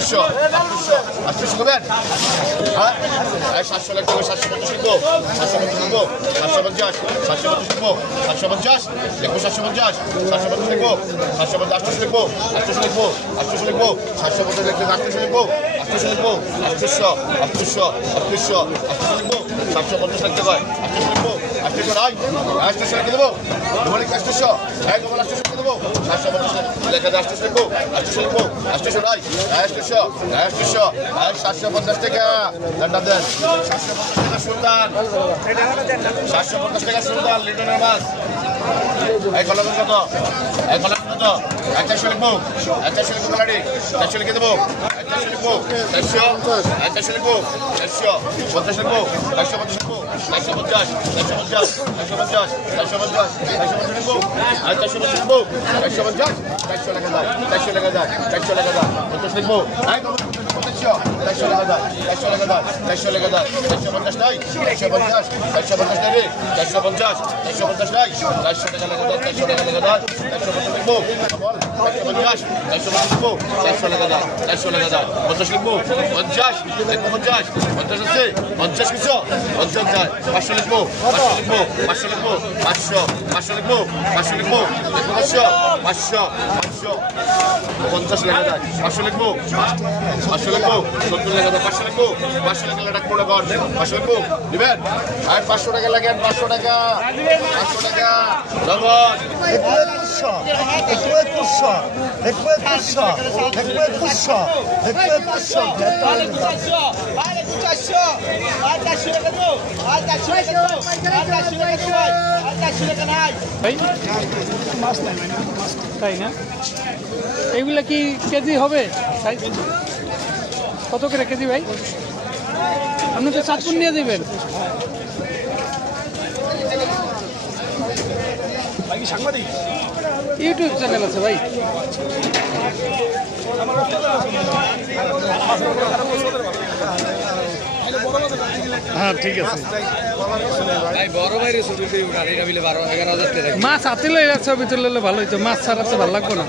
800 করবেন হ্যাঁ 700 লাগবে 750 লিখবো 750 লিখবো 750 লিখবো 750 লিখবো 750 লিখবো 750 লিখবো 800 লিখবো 800 লিখবো 750 লিখবো 800 লিখবো 800 লিখবো 800 লিখবো 750 লিখতে হয় 800 লিখবো 800 নাই 800 লিখে দেবো তোমার 800 তোমার 800 লিখে দেবো 750 লেখা 800 লিখবো 800 লিখবো 800 নাই 750 টাকা দাঁড়া দেন 750 টাকা সুলতান 750 টাকা সুলতান লিটনের মাছ এই কলম কত এই কলম কত 100 লিখবো 100 লিখবো গাড়ি 100 লিখে দেবো 100 লিখবো 100 লিখবো 150 লিখবো 150 লিখবো 150 লিখবো 150 লিখবো 150 লেখা দাও 100 লেখা দাও 100 লেখা দাও 50 লিখবো 100 লেখা দাও 100 লেখা দাও 100 লেখা দাও 150 নাই 150 নাই 150 নাই 150 টাকা লেখা দাও 100 টাকা লেখা দাও 150 লিখবো 150 লিখবো 100 লেখা দাও 100 লেখা দাও 50 লিখবো 50 আছে 50 কিছু 50 যায় 500 লিখবো 500 লিখবো 500 লিখবো 500 লিখবো 50 লেখা যায় 500 লিখবো 70 লেখা দাও 500 লিখবো 500 লেখা ডাক পড়ে গড় 500 লিখবো দিবেন আর 500 টাকা লাগেন 500 টাকা লবণ 2100 তাই না এইগুলা কি কেজি হবে কত করে কেজি ভাই আপনি তো চাঁদপুর নিয়ে দেবেন সাংবাদিক ইউটিউব চ্যানেল আছে ভাই হ্যাঁ ঠিক আছে মাছ হাতে লই ছবি তুললে ভালো হইতো মাছ ছাড়া তো ভালো লাগবো না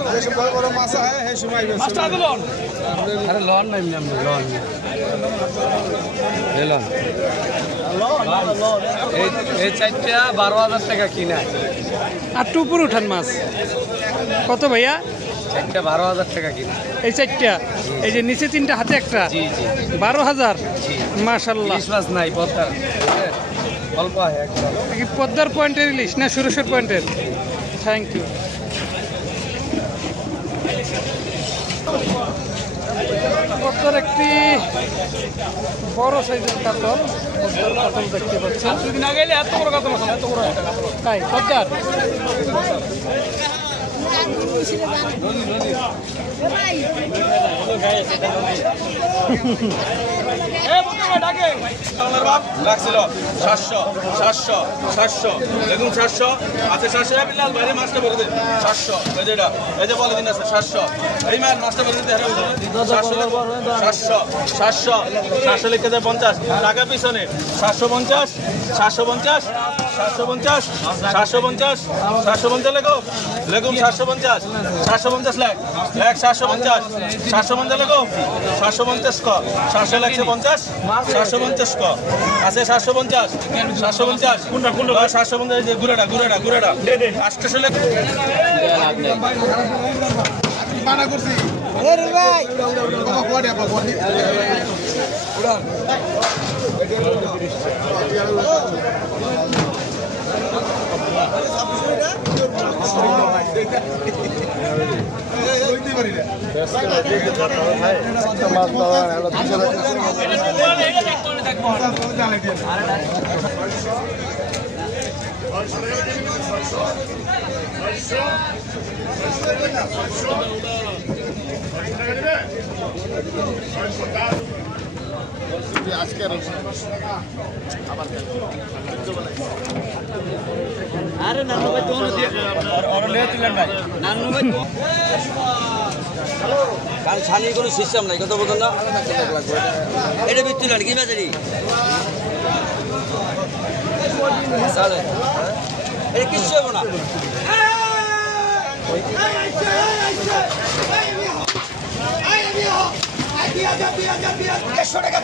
আরে লন নাই লন এই চারটা 12,000 টাকা কিনা আর টুপুর উঠান মাছ কত ভাইয়া একটা 12,000 টাকা কিনা এই চারটা এই যে নিচে তিনটা হাতে একটা 12,000 মাশাআল্লাহ ইলিশ মাছ নাই পদ্মার অল্প কি পদ্মার পয়েন্টের ইলিশ না সুরেশ্বর পয়েন্টের থ্যাংক ইউ পদ্মার একটি বড় সাইজের কাতল পদ্মার কাতল দেখতে পাচ্ছেন দুদিন আগে এত বড় কাতল এত বড় তাই পদ্মার লাগছিল 700 দেখুন 700 আচ্ছা 700 লাল বাইরে মাছটা বেরো দে 700 এই যে বলে দিন আছে 700 এই মাছ মাছটা বেরো দে 700 লিখে দেয় 50 টাকা পিছনে 750 লেখো লেখুন 750 লাখ 750 লেখো 750 ক 700 লাগছে 50 750 ক আছে 750 কোনটা 750 যে গুড়াটা 800 লাখ মানা করছি এরে ভাই বাবা কোয়াডা উড়ান আজকের আরে নানু ভাই তো আর লে দিলেন ভাই নানু ভাই কাল ছানি কোনো সিস্টেম নাই কত বলতো না এটা বিক্রি না কি বাজারি চলে এটা কিচ্ছু হবে না দেড়শো টাকা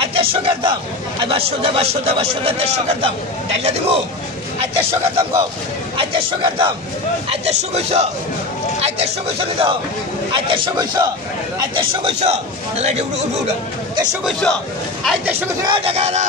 150 দাম 500 দাম 500 দাম ডাইলা দিব 500 দাম গো 500 দাম 500 কইছো 500 নি দাও 500 কইছো তাহলে এটা উড়ু 150 কইছো 500 কইছো টাকা না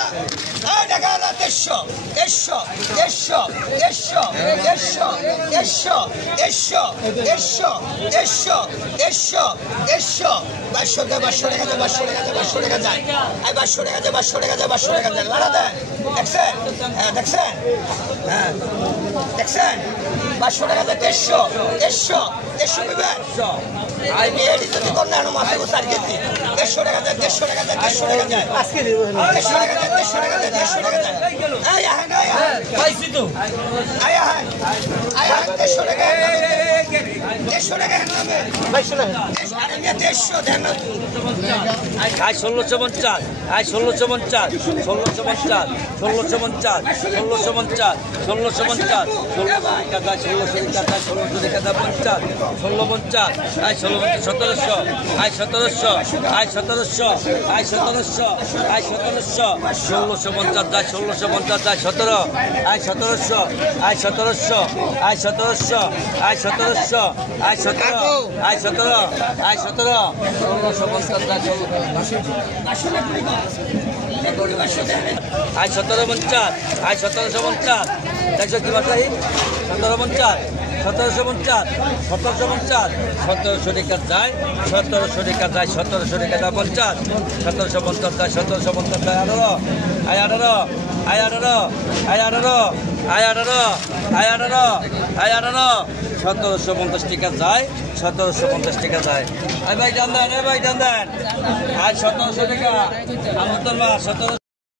1750 টাকা যায় 1750 টাকা যায় ভাই জান দেন 1700 টাকা আমার তো 17